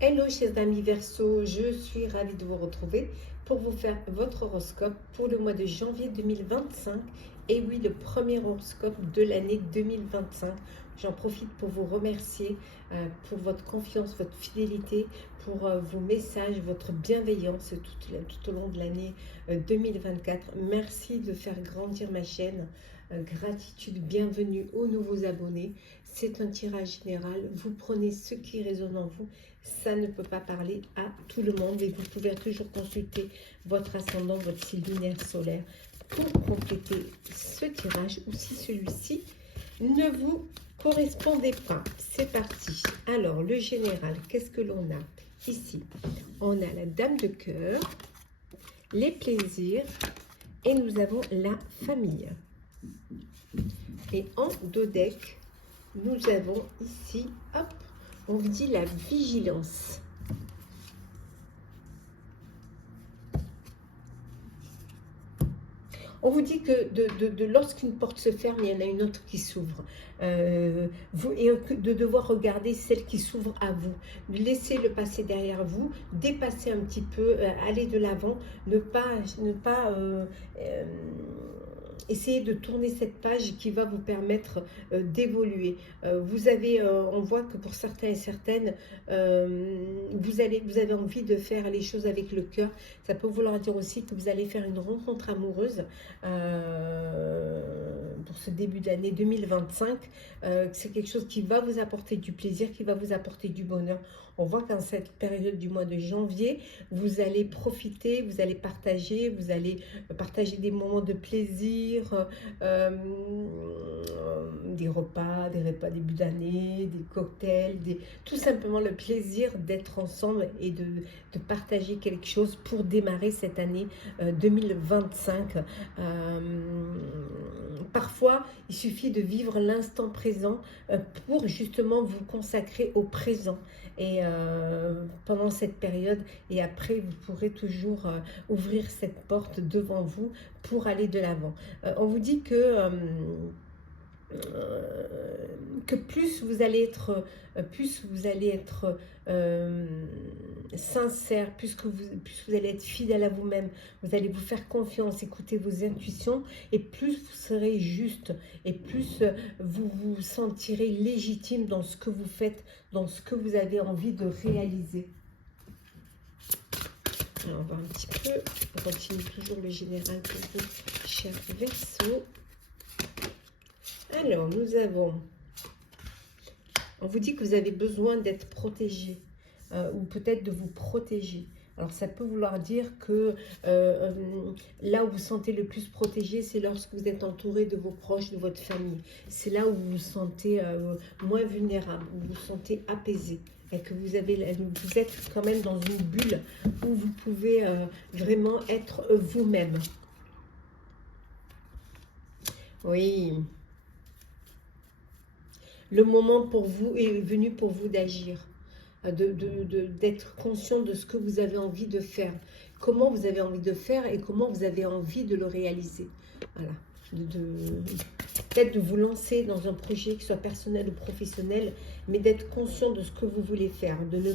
Hello chers amis Verseau, je suis ravie de vous retrouver pour vous faire votre horoscope pour le mois de janvier 2025. Et oui, le premier horoscope de l'année 2025. J'en profite pour vous remercier pour votre confiance, votre fidélité, pour vos messages, votre bienveillance tout au long de l'année 2024. Merci de faire grandir ma chaîne. Gratitude, bienvenue aux nouveaux abonnés. C'est un tirage général. Vous prenez ce qui résonne en vous. Ça ne peut pas parler à tout le monde et vous pouvez toujours consulter votre ascendant, votre signe lunaire solaire pour compléter ce tirage ou si celui-ci ne vous correspondait pas. C'est parti. Alors, le général, qu'est-ce que l'on a ici? On a la dame de cœur, les plaisirs et nous avons la famille. Et en dos deck, nous avons ici, hop, on vous dit la vigilance. On vous dit que lorsqu'une porte se ferme, il y en a une autre qui s'ouvre. Et de devoir regarder celle qui s'ouvre à vous. Laissez le passé derrière vous, dépasser un petit peu, aller de l'avant, ne pas essayez de tourner cette page qui va vous permettre d'évoluer. Vous avez, on voit que pour certains et certaines, vous avez envie de faire les choses avec le cœur. Ça peut vouloir dire aussi que vous allez faire une rencontre amoureuse pour ce début d'année 2025. C'est quelque chose qui va vous apporter du plaisir, qui va vous apporter du bonheur. On voit qu'en cette période du mois de janvier, vous allez profiter, vous allez partager des moments de plaisir, des repas début d'année, des cocktails, tout simplement le plaisir d'être ensemble et de partager quelque chose pour démarrer cette année 2025. Parfois, il suffit de vivre l'instant présent pour justement vous consacrer au présent. Et pendant cette période, et après, vous pourrez toujours ouvrir cette porte devant vous pour aller de l'avant. On vous dit que plus vous allez être sincère, plus vous allez être fidèle à vous-même, vous allez vous faire confiance, écouter vos intuitions, et plus vous serez juste, et plus vous vous sentirez légitime dans ce que vous faites, dans ce que vous avez envie de réaliser. Alors, on va un petit peu, on continue toujours le général pour vous, chers Verseaux. Alors, nous avons, on vous dit que vous avez besoin d'être protégé, ou peut-être de vous protéger. Alors, ça peut vouloir dire que là où vous sentez le plus protégé, c'est lorsque vous êtes entouré de vos proches, de votre famille. C'est là où vous vous sentez moins vulnérable, où vous vous sentez apaisé. Et que vous êtes quand même dans une bulle où vous pouvez vraiment être vous-même. Oui. Le moment pour vous est venu pour vous d'agir, d'être conscient de ce que vous avez envie de faire, comment vous avez envie de faire et comment vous avez envie de le réaliser. Voilà. Peut-être de vous lancer dans un projet, qui soit personnel ou professionnel, mais d'être conscient de ce que vous voulez faire, de ne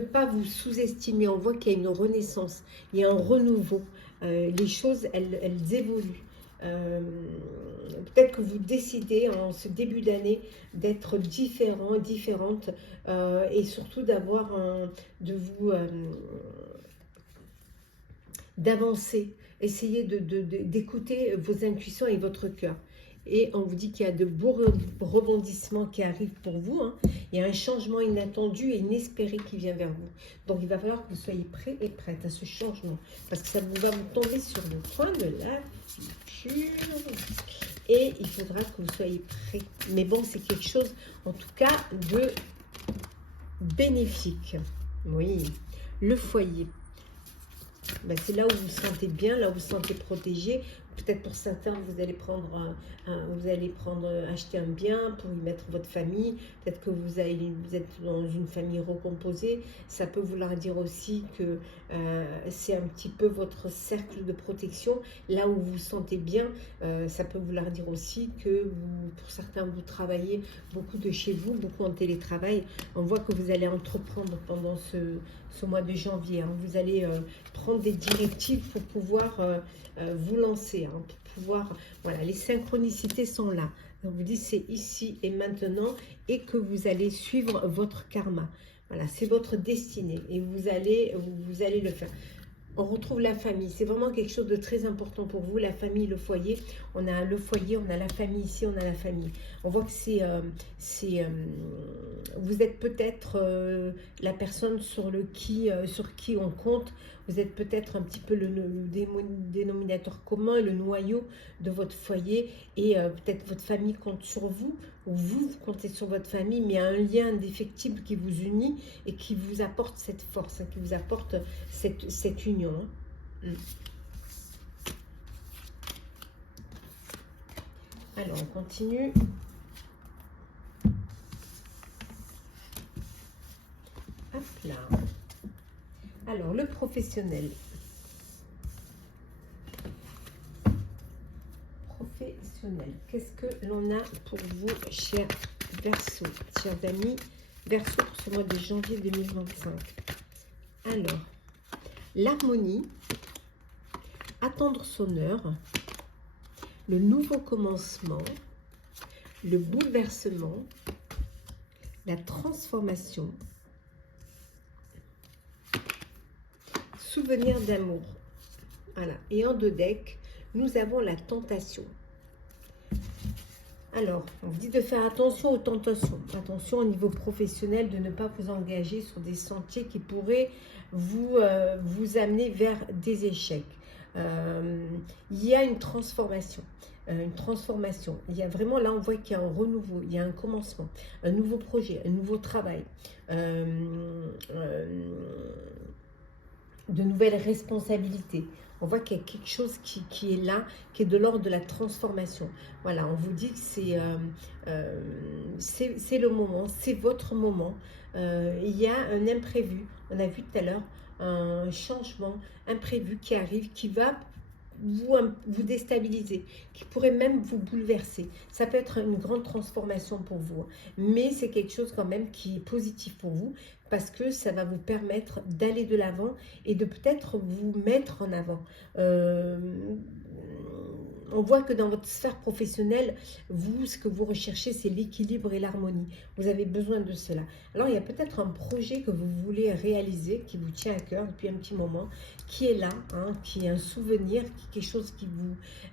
pas vous sous-estimer. On voit qu'il y a une renaissance, il y a un renouveau. Les choses, elles évoluent. Peut-être que vous décidez en ce début d'année d'être différent, différente, et surtout d'avancer. Essayez d'écouter vos intuitions et votre cœur. Et on vous dit qu'il y a de beaux rebondissements qui arrivent pour vous. Hein. Il y a un changement inattendu et inespéré qui vient vers vous. Donc, il va falloir que vous soyez prêts et prêtes à ce changement. Parce que ça va vous tomber sur le coin de la figure. Et il faudra que vous soyez prêts. Mais bon, c'est quelque chose, en tout cas, de bénéfique. Oui, le foyer. Ben, c'est là où vous vous sentez bien, là où vous vous sentez protégé. Peut-être pour certains, vous allez acheter un bien pour y mettre votre famille. Peut-être que vous êtes dans une famille recomposée. Ça peut vouloir dire aussi que c'est un petit peu votre cercle de protection, là où vous vous sentez bien. Ça peut vouloir dire aussi que pour certains, vous travaillez beaucoup de chez vous, beaucoup en télétravail. On voit que vous allez entreprendre pendant ce mois de janvier. Hein. Vous allez prendre des directives pour pouvoir vous lancer, hein, pour pouvoir, voilà, les synchronicités sont là. On vous dit c'est ici et maintenant et que vous allez suivre votre karma. Voilà, c'est votre destinée et vous allez le faire. On retrouve la famille, c'est vraiment quelque chose de très important pour vous, la famille, le foyer. On a le foyer, on a la famille ici, on a la famille. On voit que vous êtes peut-être la personne sur qui on compte. Vous êtes peut-être un petit peu le dénominateur commun, le noyau de votre foyer. Et peut-être votre famille compte sur vous, ou vous comptez sur votre famille, mais il y a un lien indéfectible qui vous unit et qui vous apporte cette force, hein, qui vous apporte cette union. Hein. Alors, on continue. Hop là. Alors, le professionnel. Qu'est-ce que l'on a pour vous, chers Verseaux, chers amis Verseau, pour ce mois de janvier 2025? Alors, l'harmonie, attendre son heure, le nouveau commencement, le bouleversement, la transformation, souvenir d'amour. Voilà. Et en 2 decks, nous avons la tentation. Alors, on vous dit de faire attention aux tentations. Attention au niveau professionnel, de ne pas vous engager sur des sentiers qui pourraient vous amener vers des échecs. Il y a une transformation. Il y a vraiment, là, on voit qu'il y a un renouveau, il y a un commencement, un nouveau projet, un nouveau travail. De nouvelles responsabilités. On voit qu'il y a quelque chose qui est là, qui est de l'ordre de la transformation. Voilà, on vous dit que c'est le moment, c'est votre moment. Il y a un imprévu. On a vu tout à l'heure un changement imprévu qui arrive, qui va vous déstabiliser, qui pourrait même vous bouleverser. Ça peut être une grande transformation pour vous, mais c'est quelque chose quand même qui est positif pour vous, parce que ça va vous permettre d'aller de l'avant et de peut-être vous mettre en avant. On voit que dans votre sphère professionnelle, vous, ce que vous recherchez, c'est l'équilibre et l'harmonie. Vous avez besoin de cela. Alors, il y a peut-être un projet que vous voulez réaliser, qui vous tient à cœur depuis un petit moment, qui est là, hein, qui est un souvenir, qui est quelque chose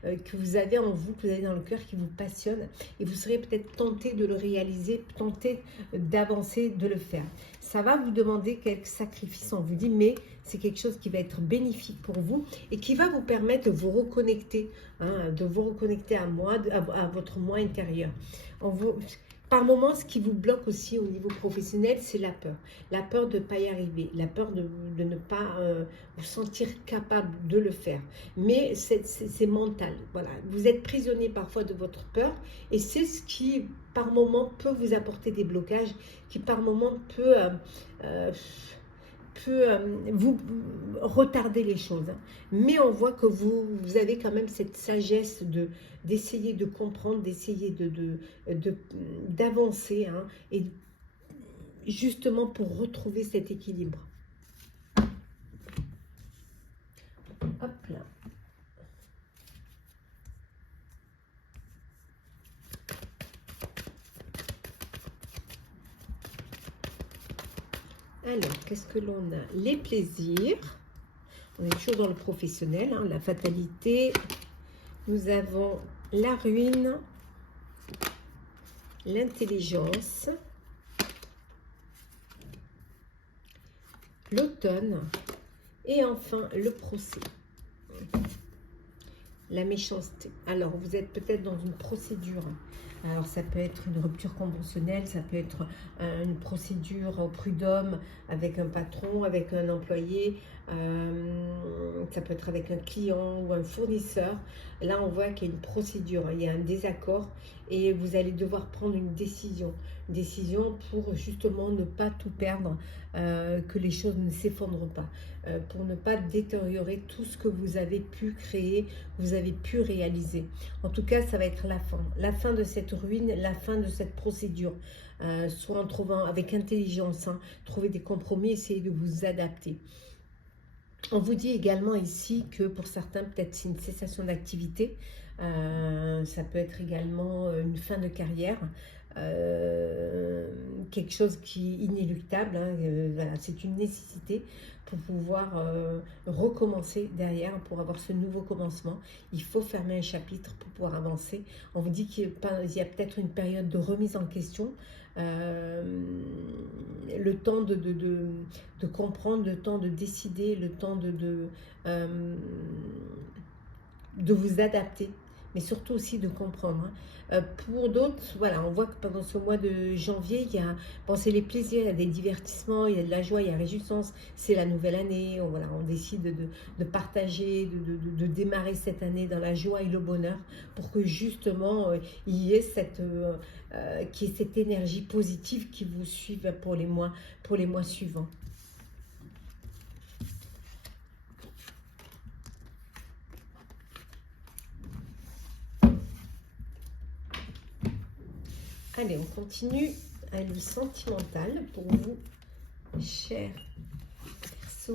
que vous avez en vous, que vous avez dans le cœur, qui vous passionne. Et vous serez peut-être tenté de le réaliser, tenté d'avancer, de le faire. Ça va vous demander quelques sacrifices, on vous dit, mais c'est quelque chose qui va être bénéfique pour vous et qui va vous permettre de vous reconnecter, hein, à votre moi intérieur. Par moments, ce qui vous bloque aussi au niveau professionnel, c'est la peur. La peur de ne pas y arriver, la peur de ne pas vous sentir capable de le faire. Mais c'est mental. Voilà. Vous êtes prisonnier parfois de votre peur et c'est ce qui, par moment, peut vous apporter des blocages, qui par moment peut vous retarder les choses. Hein. Mais on voit que vous avez quand même cette sagesse d'essayer de comprendre, d'essayer d'avancer, hein, et justement pour retrouver cet équilibre. Hop là. Alors, qu'est-ce que l'on a? Les plaisirs. On est toujours dans le professionnel, hein, la fatalité. Nous avons la ruine, l'intelligence, l'automne et enfin le procès. La méchanceté. Alors, vous êtes peut-être dans une procédure Alors ça peut être une rupture conventionnelle, ça peut être une procédure au prud'homme avec un patron, avec un employé, ça peut être avec un client ou un fournisseur. Là on voit qu'il y a une procédure, il y a un désaccord et vous allez devoir prendre une décision pour justement ne pas tout perdre, que les choses ne s'effondrent pas, pour ne pas détériorer tout ce que vous avez pu créer, vous avez pu réaliser. En tout cas, ça va être la fin de cette ruine, la fin de cette procédure. Soit en trouvant avec intelligence, hein, trouver des compromis, essayer de vous adapter. On vous dit également ici que pour certains, peut-être c'est une cessation d'activité. Ça peut être également une fin de carrière. Quelque chose qui est inéluctable, hein, voilà, c'est une nécessité pour pouvoir recommencer derrière, pour avoir ce nouveau commencement. Il faut fermer un chapitre pour pouvoir avancer. On vous dit qu'il y a peut-être une période de remise en question, le temps de comprendre, le temps de décider, le temps de vous adapter, mais surtout aussi de comprendre, hein. Pour d'autres, voilà, on voit que pendant ce mois de janvier, il y a, bon, c'est les plaisirs, il y a des divertissements, il y a de la joie, il y a la réjouissance, c'est la nouvelle année, voilà, on décide de partager, de démarrer cette année dans la joie et le bonheur, pour que justement, il y ait qu'il y ait cette énergie positive qui vous suive pour les mois suivants. Allez, on continue à le sentimental pour vous, chers Verseaux.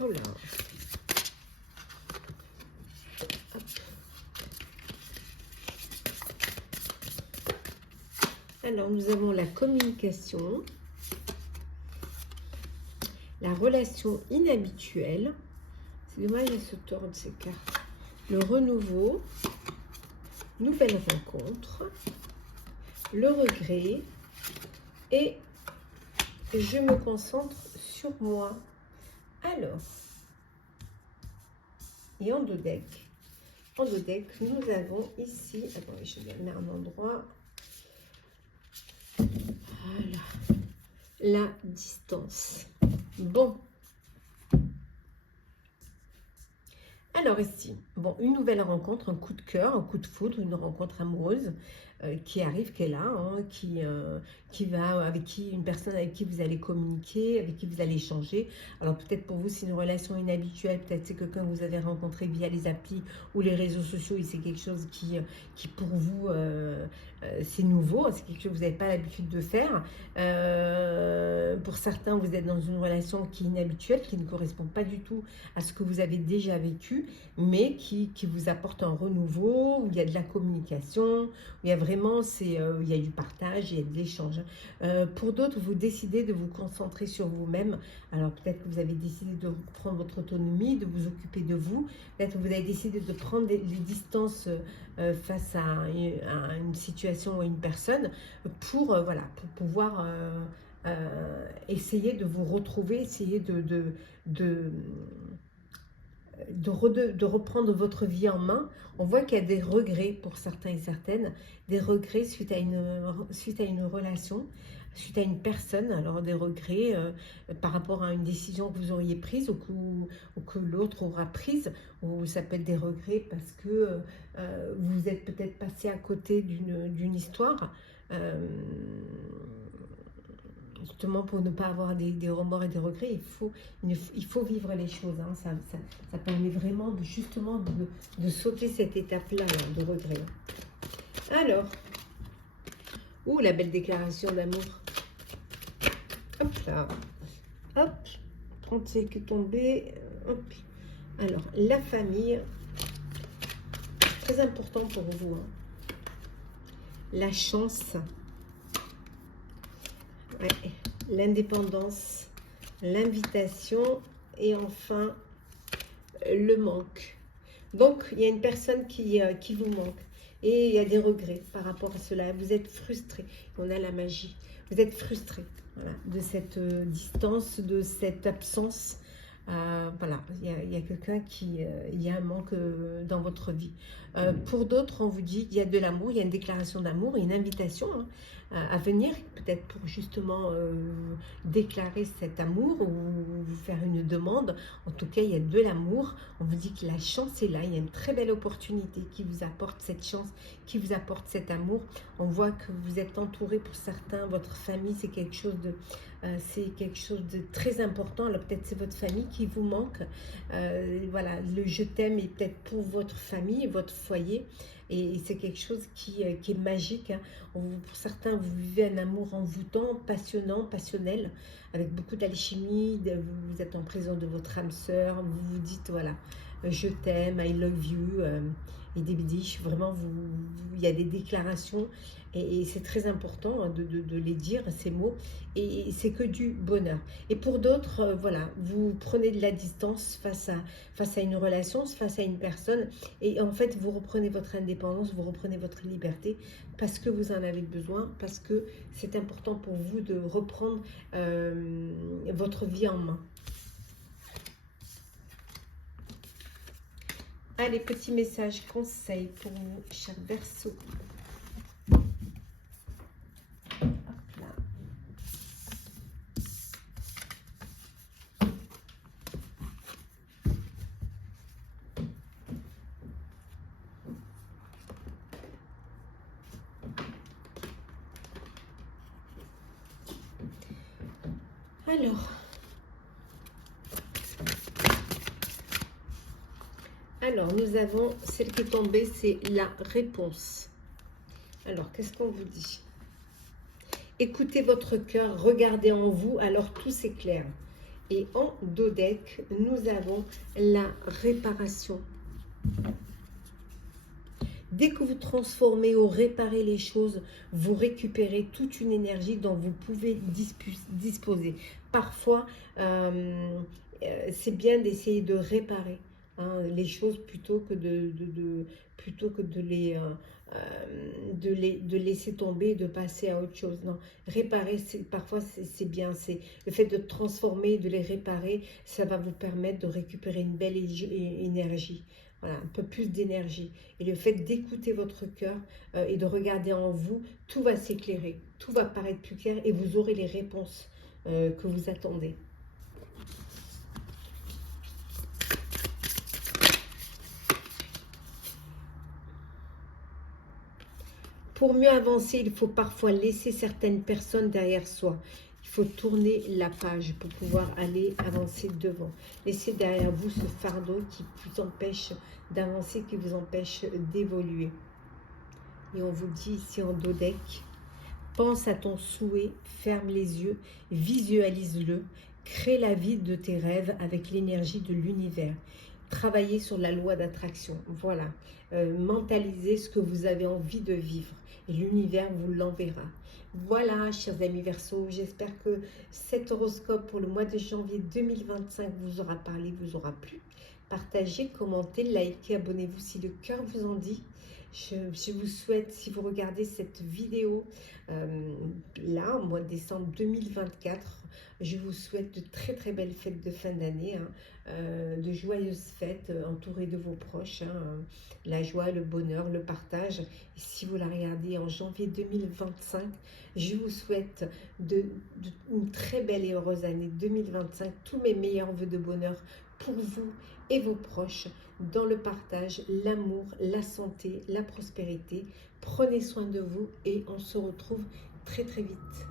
Oh là. Hop. Alors, nous avons la communication, la relation inhabituelle, c'est dommage, elle se tord ces cartes, le renouveau, nouvelle rencontre, le regret et je me concentre sur moi. Alors, et en deux decks, nous avons ici, attendez, je vais mettre un endroit, voilà, la distance. Bon. Alors ici, bon, une nouvelle rencontre, un coup de cœur, un coup de foudre, une rencontre amoureuse qui arrive, qui est là, hein, qui va, une personne avec qui vous allez communiquer, avec qui vous allez échanger. Alors peut-être pour vous, c'est une relation inhabituelle, peut-être c'est quelqu'un que vous avez rencontré via les applis ou les réseaux sociaux et c'est quelque chose qui pour vous, c'est nouveau, c'est quelque chose que vous n'avez pas l'habitude de faire. Pour certains, vous êtes dans une relation qui est inhabituelle, qui ne correspond pas du tout à ce que vous avez déjà vécu, mais qui vous apporte un renouveau, où il y a de la communication, où il y a vraiment, il y a du partage, il y a de l'échange. Pour d'autres, vous décidez de vous concentrer sur vous-même. Alors peut-être que vous avez décidé de prendre votre autonomie, de vous occuper de vous. Peut-être que vous avez décidé de prendre les distances face à une situation ou à une personne pour, voilà, pour pouvoir essayer de vous retrouver, essayer de reprendre votre vie en main. On voit qu'il y a des regrets pour certains et certaines, des regrets suite à une relation, suite à une personne, alors des regrets par rapport à une décision que vous auriez prise ou que l'autre aura prise, ou ça peut être des regrets parce que vous êtes peut-être passé à côté d'une histoire, justement pour ne pas avoir des remords et des regrets, il faut vivre les choses, hein. Ça permet vraiment justement de sauter cette étape-là, hein, de regret. Alors, la belle déclaration d'amour. Hop là, hop, 35 qui est tombé, hop. Alors, la famille, très important pour vous, hein. La chance, ouais, l'indépendance, l'invitation et enfin le manque. Donc, il y a une personne qui vous manque et il y a des regrets par rapport à cela. Vous êtes frustré. On a la magie. Vous êtes frustré. voilà, de cette distance, de cette absence. Voilà, il y a quelqu'un qui, il y a un manque dans votre vie. Pour d'autres, on vous dit qu'il y a de l'amour, il y a une déclaration d'amour, une invitation hein, à venir, peut-être pour justement déclarer cet amour ou vous faire une demande. En tout cas, il y a de l'amour. On vous dit que la chance est là, il y a une très belle opportunité qui vous apporte cette chance, qui vous apporte cet amour. On voit que vous êtes entouré pour certains, votre famille, c'est quelque chose de très important. Alors peut-être c'est votre famille qui vous manque. Voilà, le je t'aime est peut-être pour votre famille, votre foyer. Et c'est quelque chose qui est magique. Hein. Pour certains, vous vivez un amour envoûtant, passionnant, passionnel, avec beaucoup d'alchimie. Vous êtes en présence de votre âme sœur. Vous vous dites, voilà, je t'aime, I love you. Et des bidiches, vraiment, il y a des déclarations. Et c'est très important hein, de les dire, ces mots. Et c'est que du bonheur. Et pour d'autres, voilà, vous prenez de la distance face à une relation, face à une personne. Et en fait, vous reprenez votre indépendance, vous reprenez votre liberté parce que vous en avez besoin, parce que c'est important pour vous de reprendre votre vie en main. Allez, petit message conseil pour vous, chers Verseaux. Alors, nous avons celle qui est tombée, c'est la réponse. Alors, qu'est-ce qu'on vous dit? Écoutez votre cœur, regardez en vous, alors tout s'éclaire. Et en dos deck, nous avons la réparation. Dès que vous transformez ou réparez les choses, vous récupérez toute une énergie dont vous pouvez disposer. Parfois, c'est bien d'essayer de réparer hein, les choses plutôt que de laisser tomber et de passer à autre chose. Non, réparer, parfois c'est bien. C'est le fait de transformer, de les réparer, ça va vous permettre de récupérer une belle énergie. Voilà, un peu plus d'énergie. Et le fait d'écouter votre cœur et de regarder en vous, tout va s'éclairer, tout va paraître plus clair et vous aurez les réponses que vous attendez. Pour mieux avancer, il faut parfois laisser certaines personnes derrière soi. Il faut tourner la page pour pouvoir aller avancer devant. Laissez derrière vous ce fardeau qui vous empêche d'avancer, qui vous empêche d'évoluer. Et on vous dit ici en dos deck, pense à ton souhait, ferme les yeux, visualise-le, crée la vie de tes rêves avec l'énergie de l'univers. Travaillez sur la loi d'attraction, voilà. Mentalisez ce que vous avez envie de vivre et l'univers vous l'enverra. Voilà, chers amis Verseaux, j'espère que cet horoscope pour le mois de janvier 2025 vous aura parlé, vous aura plu. Partagez, commentez, likez, abonnez-vous si le cœur vous en dit. Je vous souhaite, si vous regardez cette vidéo là, au mois de décembre 2024, je vous souhaite de très très belles fêtes de fin d'année, hein, de joyeuses fêtes entourées de vos proches, hein, la joie, le bonheur, le partage. Et si vous la regardez en janvier 2025, je vous souhaite une très belle et heureuse année 2025, tous mes meilleurs vœux de bonheur pour vous et vos proches, dans le partage, l'amour, la santé, la prospérité. Prenez soin de vous et on se retrouve très très vite.